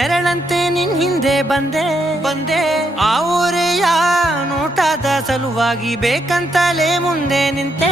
ನೆರಳಂತೆ ನಿನ್ ಹಿಂದೆ ಬಂದೆ ಆ ಊರೆಯ ನೋಟದ ಸಲುವಾಗಿ ಬೇಕಂತಲೇ ಮುಂದೆ ನಿಂತೆ